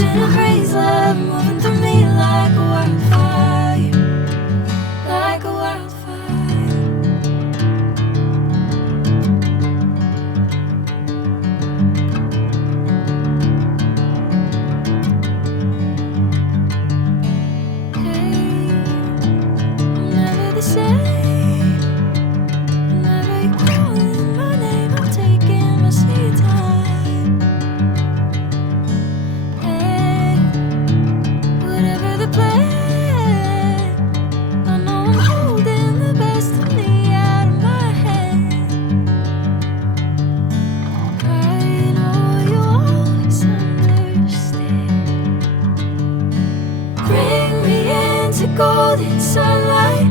Catching a breeze, love moving through me like a wildfire, like a wildfire. Hey, I'm never the same. Whenever you're calling my name, I'm taking my sweet time. Hey, whatever the plan, I know I'm holding the best of me out of my hand. I know you always understand. Bring me into golden sunlight.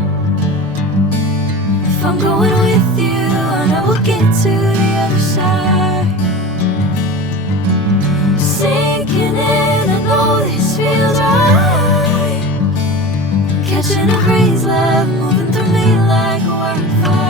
If I'm going with you, I know we'll get to the other side. Sinking in, I know this feels right. Catching a breeze, love moving through me like a wildfire.